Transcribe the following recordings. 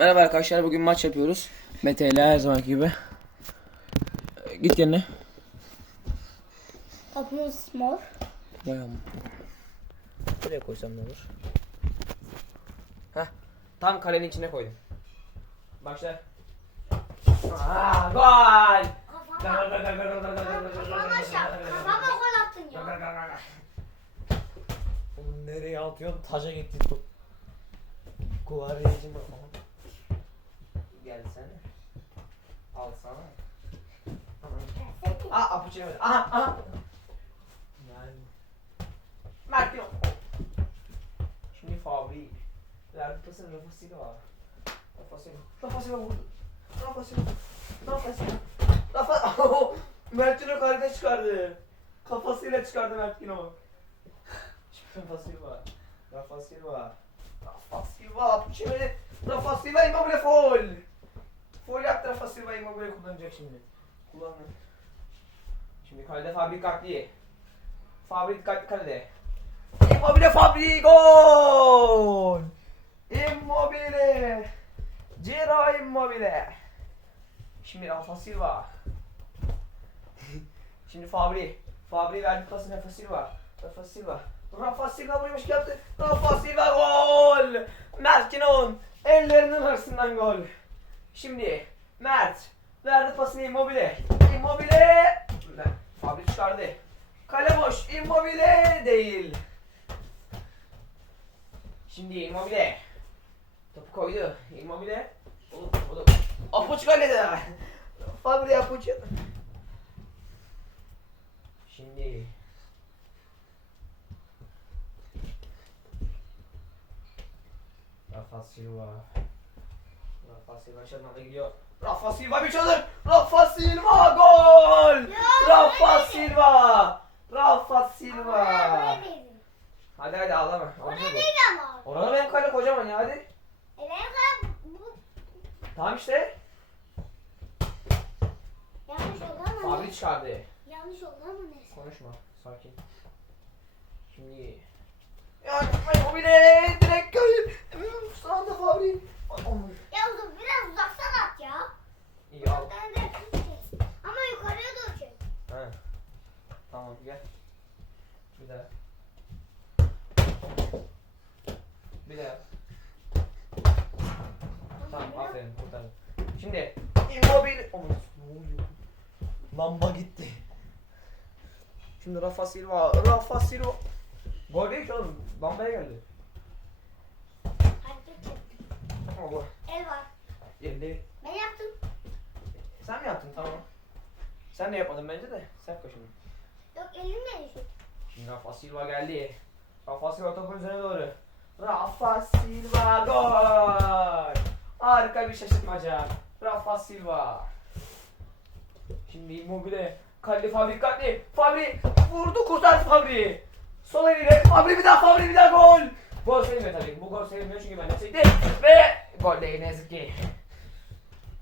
Merhaba arkadaşlar bugün maç yapıyoruz. Mete ile her zamanki gibi. Ee, Git yerine. Kapımız mor. Bayağı Buraya koysam ne olur? Heh. Tam kalenin içine koydum. Başla. Aa, gol! Kafama, şap. Kafama gol attın ya. Oğlum nereye atıyorsun? Taca gitti top. Guvariyeci mi? Gelsene. Alsana. Aa apuçinu ver. Aha aha. Yani. Mert yok. Şimdi Fabri. Verdi pasını Rafa Silva. Rafa Silva. Rafa Silva vurdu. Rafa Silva. Rafa Silva. Rafa. Mert Günok harika çıkardı. Kafasıyla çıkardı Mert Günok. Şimdi Rafa Silva. Rafa Silva. Rafa Silva. Şimdi Rafa Silva Immobile foul. Foul yaptı Rafa Silva Immobile kullanacak şimdi. Kullanın. Şimdi kalede Fabri Kakli. Fabri dikkatli kalede. Immobile Fabri gol! Immobile! Ciro Immobile! Şimdi Rafa Silva. Şimdi Fabri. Fabri verdi pasını Rafa Silva. Rafa Silva. Rafa Silva vurmuş yaptı. Rafa Silva gol! Mert Kinon ellerinin arasından gol. Şimdi Mert verdi pasını Immobile. Immobile! Fabri çıkardı. Kale boş. Immobile değil. Şimdi Immobile. Topu koydu. Immobile. Oğlum, oğlum. Apuç. Fabri Apuç. Şimdi. Rafa Silva. Rafa Silva çalımda gidiyor. Rafa Silva bir çalım. Rafa Silva gol. Rafa Silva. Rafa Silva. Oraya. Hadi hadi ağlama. Oraya Orada değil ama. Orada benim kale kocaman ya hadi. E benim kadar bu Tamam işte. yanlış oldu ama Fabri çıkardı. Yanlış oldu ama neyse. Konuşma. Sakin. Şimdi. Ya ay, o bile direkt. Hmm, Sağında Fabri. Ay, aman. Ya uzun biraz uzaktan at ya. İyi al. Ama yukarıya doğru çek. He. Tamam gel. Bir daha. Bir daha. Tamam aferin kurtardım. Şimdi Immobile. Aman ne oluyor? Lamba gitti. Şimdi Rafa Silva. Rafa Silva. Gol değil ki oğlum. Lambaya geldi. Hadi çek. Ama gol. El var. Yerinde. Sen mi yaptın tamam. Sen de yapmadın bence de. Sen koşun. Yok elimle düşün. Şimdi Rafa Silva geldi. Rafa Silva topun üzerine doğru. Rafa Silva gol. Harika bir şaşırtmaca. Rafa Silva. Şimdi Immobile. Kalli Fabri dikkatli. Fabri vurdu kurtar Fabri. Sol eliyle Fabri bir daha Fabri bir daha gol. Gol sayılmıyor tabii. Bu gol sayılmıyor çünkü ben de sekti. Ve gol değil ne yazık ki.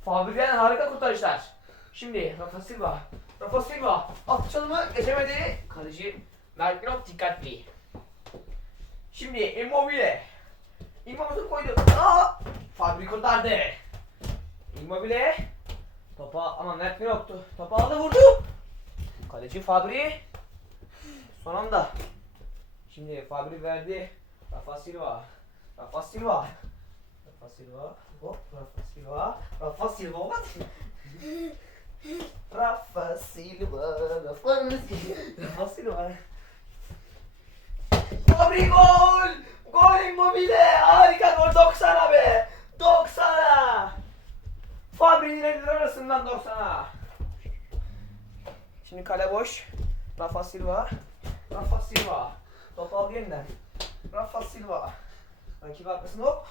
Fabri'den harika kurtarışlar. Şimdi Rafa Silva. Rafa Silva. Attı çalımı geçemedi. Kaleci Mert Günok dikkatli. Şimdi Immobile. Immobile koydu. Aa! Fabri kurtardı. Immobile. Topa ama Mert Günok'tu. Topa aldı vurdu. Kaleci Fabri. Son anda. Şimdi Fabri verdi. Rafa Silva. Rafa Silva. Rafa Silva. Hop. Rafa Silva. Rafa Silva. What? Rafa Silva. Rafa Silva. Rafa Silva. Fabri gol! Gol Immobile! Harika gol 90'a be! 90'a! Fabri'nin elleri arasından 90'a. Şimdi kale boş. Rafa Silva. Rafa Silva. Top al yeniden. Rafa Silva. Rakip arkasına hop.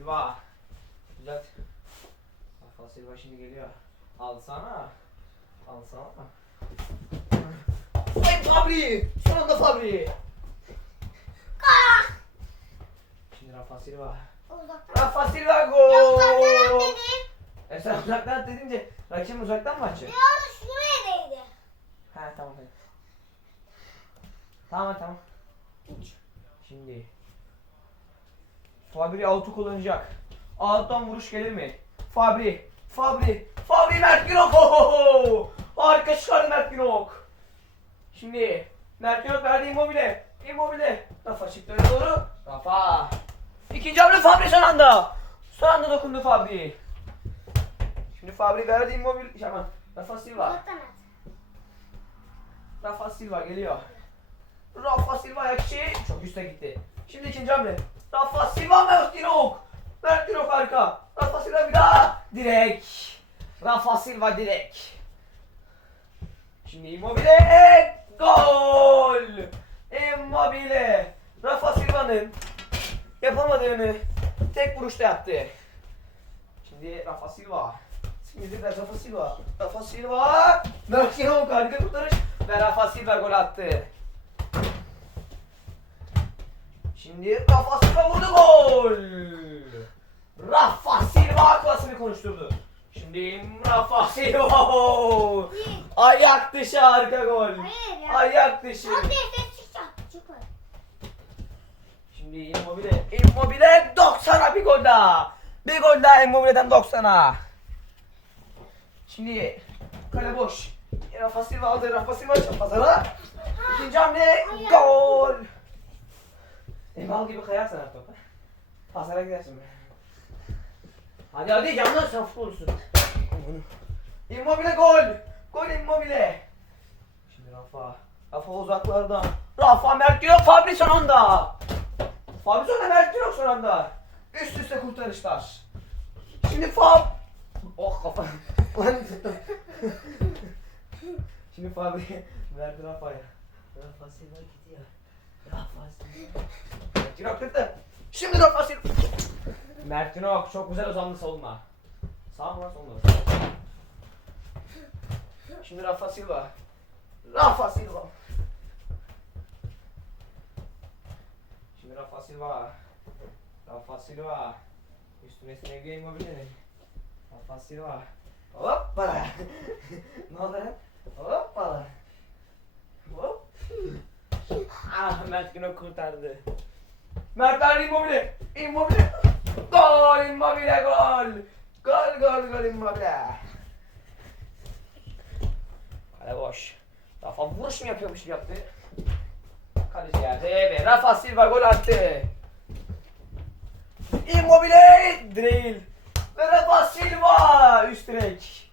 Silva. Düzelt. Rafa Silva şimdi geliyor. Alsana. Alsana. Ay Fabri! Sonunda Fabri! Ah! Şimdi Rafa Silva. Rafa Silva gol! E sen uzaktan at dedince rakibim uzaktan mı atacak? Ya şuraya değdi. Ha tamam. Tamam tamam. Şimdi Fabri out'u kullanacak. Out'tan vuruş gelir mi? Fabri. Fabri. Fabri Mert Günok. Ohoho! Harika çıkardı Mert Günok. Şimdi Mert Günok verdi Immobile. Immobile. Rafa çıktı öne doğru. Rafa. İkinci hamle Fabri son anda. Son anda dokundu Fabri. Şimdi Fabri verdi Immobile. Aman. Rafa Silva. Rafa Silva geliyor. Rafa Silva ayak. Çok üste gitti. Şimdi ikinci hamle. Rafa Silva Mert Günok. Mert Günok harika. Rafa Silva bir daha. Direk. Rafa Silva direk. Şimdi Immobile. Gol. Immobile. Rafa Silva'nın yapamadığını tek vuruşta yaptı. Şimdi Rafa Silva. Şimdi Rafa Silva. Rafa Silva. Mert Günok harika kurtarış. Ve Rafa Silva gol attı. Şimdi Rafa Silva vurdu gol. Rafa Silva klasını konuşturdu. Şimdi Rafa Silva. Ayak dışı harika gol. Hayır ya. Ayak dışı. Çıkacak. Çıkma. Şimdi Immobile. Immobile 90'a bir gol daha. Bir gol daha Immobile'den 90'a. Şimdi kale boş. Rafa Silva aldı. Rafa Silva pazara. İkinci hamle gol. Emal gibi kayarsın her topa. Pazara gidersin be. Hadi hadi yandan sen futbolcusun. Immobile gol. Gol Immobile. Şimdi Rafa. Rafa uzaklarda. Rafa Mert Günok Fabri son anda. Fabri son anda Mert Günok son anda. Üst üste kurtarışlar. Şimdi Fab. Oh kafa. Şimdi Fabri verdi Rafa'ya. Rafa Silva gidiyor. Rafa Silva. Mert Günok tuttu. Şimdi Rafa Silva. Mert Günok çok güzel uzandı savunma. Sağ mı lan sol mu? Şimdi Rafa Silva. Rafa Silva. Şimdi Rafa Silva. Rafa Silva. Üstüne Sevgi Immobile. Rafa Silva. Hoppala. ne oldu? Hoppala. Hop. Ah Mert Günok kurtardı. Mert verdi Immobile. Immobile. Gol Immobile gol. Gol gol gol Immobile. Kale boş. Rafa vuruş mu yapıyormuş gibi yaptı. Kaleci yerde ve Rafa Silva gol attı. Immobile değil. Ve Rafa Silva üst direk.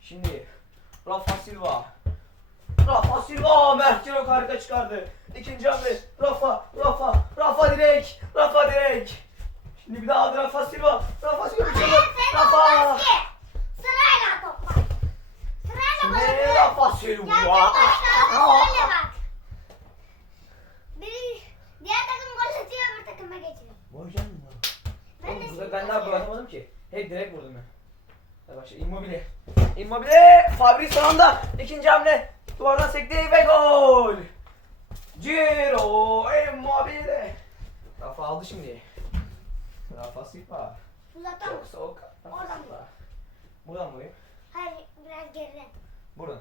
Şimdi Rafa Silva. Rafa Silva Günok harika çıkardı. İkinci hamle Rafa Rafa Rafa direk Rafa direk. Şimdi bir daha aldı Rafa Silva. Rafa Silva bir sen Rafa. Sırayla topla. Sırayla Şimdi balıkları. Rafa Silva. başlarına söyle bak. Biri, diğer takım gol atıyor öbür takıma geçiyor. Vay canına. Ben de burada ben daha başlıyorum. bırakamadım ki. Hep direkt vurdum ben. Hadi başla. Immobile. Immobile. Fabri son anda. İkinci hamle. Duvardan sekti ve gol. Ciro Immobile. Rafa aldı şimdi. Rafa Silva. Uzaktan mı? Soğuk. Rafa Oradan. Silva. Buradan mı? Hayır biraz geriden. Buradan.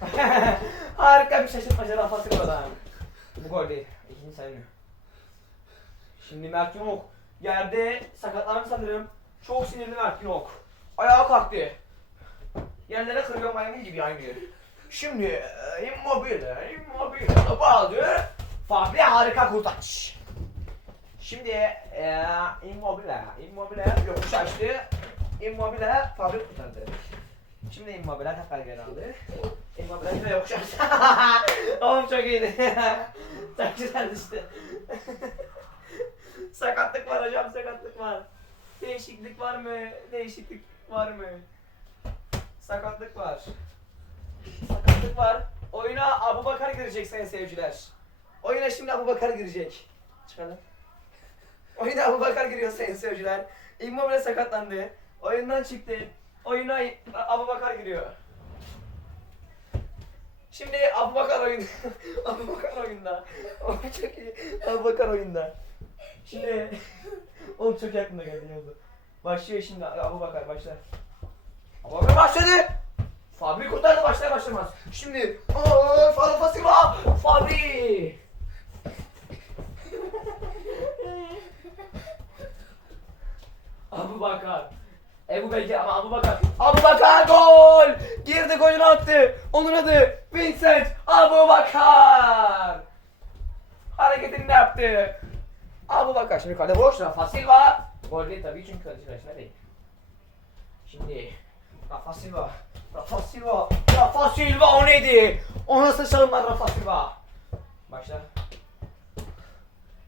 Harika bir şaşırtmaca Rafa Silva'dan. Bu gol değil. İkinci saymıyor. Şimdi Mert Günok. Yerde sakatlandı sanırım. Çok sinirli Mert Günok. Ayağa kalktı. Yerlere kırıyor maymun gibi aynı. Şimdi e, Immobile, Immobile topu aldı. Fabri harika kurtarış. Şimdi e, Immobile, Immobile yokuş açtı. Immobile Fabri kurtardı. Şimdi Immobile tekrar geri aldı. Immobile de yokuş açtı. Oğlum çok iyiydi. çok güzel işte. sakatlık var hocam sakatlık var. Değişiklik var mı? Değişiklik var mı? Sakatlık var. Sakatlık var. Oyuna Abu Bakar girecek sayın seyirciler. Oyuna şimdi Abu Bakar girecek. Çıkalım. Oyuna Abu Bakar giriyor sayın seyirciler. Immobile sakatlandı. Oyundan çıktı. Oyuna Abu Bakar giriyor. Şimdi Abu Bakar oyunda. Abu Bakar oyunda. O çok iyi. Abu Bakar oyunda. Şimdi oğlum çok yakında geldi oldu? Başlıyor şimdi Abu Bakar başlar. Bakar başladı. Fabri kurtardı başlar başlamaz. Şimdi Rafa Silva. Fabri. Abu Bakar. Ebu Bekir ama Abu Bakar. Abu Bakar gol! Girdi golünü attı. Onun adı Vincent Abu Bakar. Hareketini de yaptı. Abu Bakar şimdi kale boş Rafa Silva. Gol değil tabii çünkü kaleci karşısında değil. Şimdi Rafa Silva. Rafa Silva. Rafa Silva o neydi? O nasıl savunma Rafa Silva? Başla.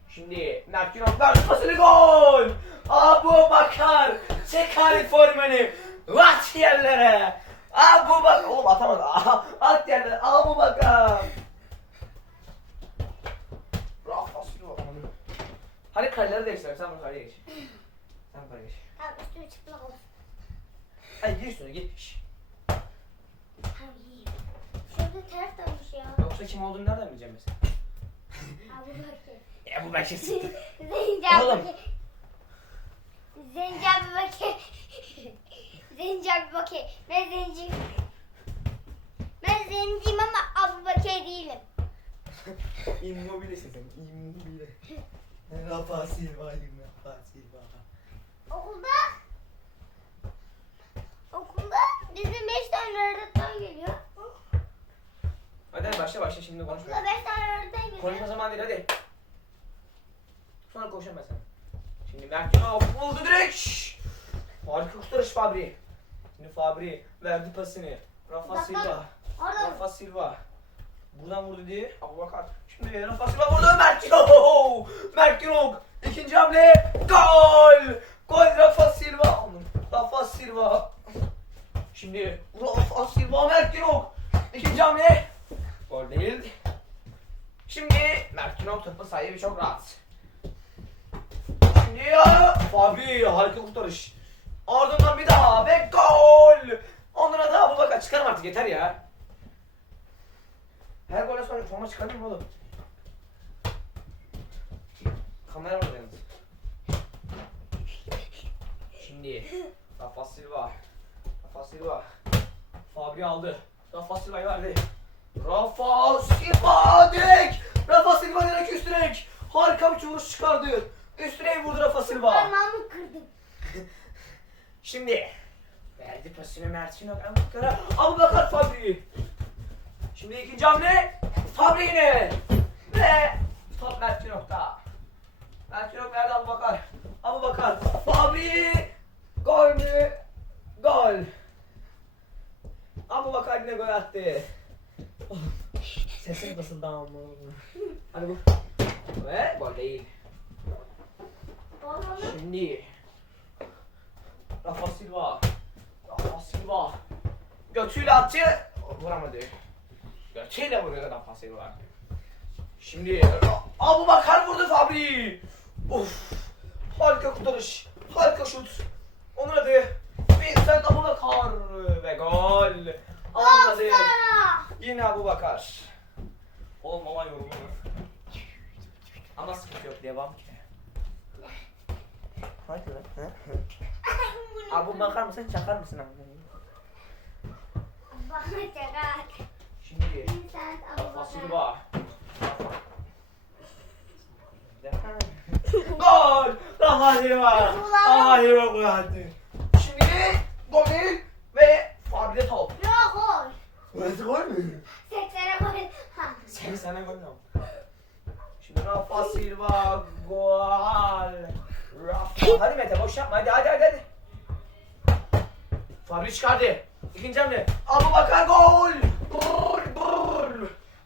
Şimdi Mert Günok ver pasını gol! Abu Bakar çek Halit formanı at yerlere Abu Bakar oğlum atamadı at yerlere Abu Bakar Rafa Silva Hadi kaleleri değiştirelim sen bunu kaleye geç Sen bu kaleye geç Tamam üstüme çıplak olsun. Üstüne. Tamam iyi. Şurada ters dönmüş ya. Yoksa kim olduğunu nereden bileceğim mesela Abu Bakır. Ya bu Bekir sıktı Zenci Oğlum. Abu Bakır. Zenci Abu Bakır. Zenci Abu Bakır. Ben zenci. Ben zenciyim ama Abu Bakır değilim. İmmobilesin sen immobile Rafa Silva Rafa Silva okulda tane öğretmen geliyor. Hadi hadi başla başla şimdi konuşma Okulda beş tane öğretmen geliyor. Konuşma zamanı değil hadi. Sonra konuşalım ben sana. Şimdi Mert Günok buldu direkt. Şşş. Harika kurtarış Fabri. Şimdi Fabri verdi pasını. Rafa Bak, Silva. Orada Rafa Silva. Buradan vurdu diye. Abu Bakar. Şimdi Rafa Silva vurdu. Mert Günok. Mert Günok. İkinci hamle. Gol. Kurtarış. Ardından bir daha ve gol. Onlara da Abu Bakar çıkarım artık yeter ya. Her gole sonra forma çıkarır mı oğlum? Kamera var yalnız. Şimdi Rafa Silva. Rafa Silva. Fabri aldı. Rafa Silva'yı verdi. Rafa Silva direkt. Rafa Silva direkt üst. Harika bir vuruş çıkardı. Üst direğe vurdu Rafa Silva. parmağımı kırdım. Şimdi verdi pasını Mert Günok Abu Bakar'a. Abu Bakar Fabri. Şimdi ikinci hamle Fabri yine. Ve top Mert Günok'ta. Mert Günok verdi Abu Bakar. Abu Bakar. Fabri. Gol mü? Gol. Abu Bakar yine gol attı. Sesim kısıldı ama. Hadi bu. Ve gol değil. Şimdi Rafa Silva. Rafa Silva. Götüyle attı. Vuramadı. Götüyle vuruyor Rafa Silva. Şimdi Abu Bakar vurdu Fabri. Of Harika kurtarış. Harika şut. Onun adı Vincent Abu Bakar. Ve gol. Anladı. Yine Abu Bakar. Oğlum ama yorulma Ama sıkıntı yok. Devam Hadi lan. Abu bakar mısın çakar mısın abi? Bana çakar. Şimdi Bakır. Silva. Gol! Rafa Silva. Rafa Silva gol attı. Şimdi gol değil ve Fabri'de top. Yok gol. Burası gol mü? 80'e gol. Ha. Sen sana gol ne Şimdi Rafa Silva gol. Hadi Mete boş yapma hadi hadi hadi. hadi. Fabri çıkardı. İkinci hamle. Abu Bakar. Gol gol.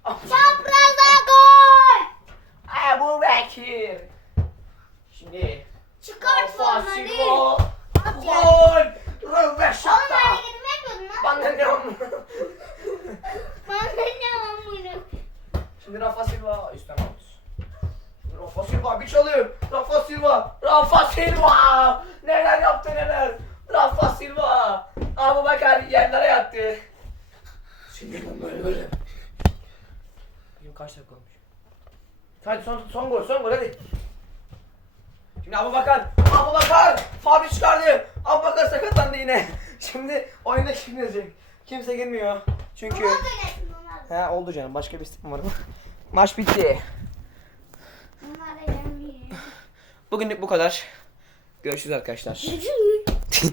Çapraza gol. Abu Bekir. Şimdi Çıkart Rafa sonra değil. Silva. At ya. Gol. Oğlum Röveşata. hareketimi yapıyordun lan. Bana ne onu? Bana ne lan bunu? Şimdi Rafa Silva üstten out. Rafa Silva bir çalıyor. Rafa Silva. Rafa Silva. Neler yaptı neler. Rafa Silva. Abu Bakar yerlere yattı. Şimdi ben böyle böyle. Bugün kaç dakika olmuş? Hadi son, son gol son gol hadi. Şimdi Abu Bakar. Abu Bakar. Fabri çıkardı. Abu Bakar sakatlandı yine. Şimdi oyunda kim gelecek? Kimse girmiyor. Çünkü... He oldu canım. Başka bir isteğim var mı? Maç bitti. Bugünlük bu kadar. Görüşürüz arkadaşlar.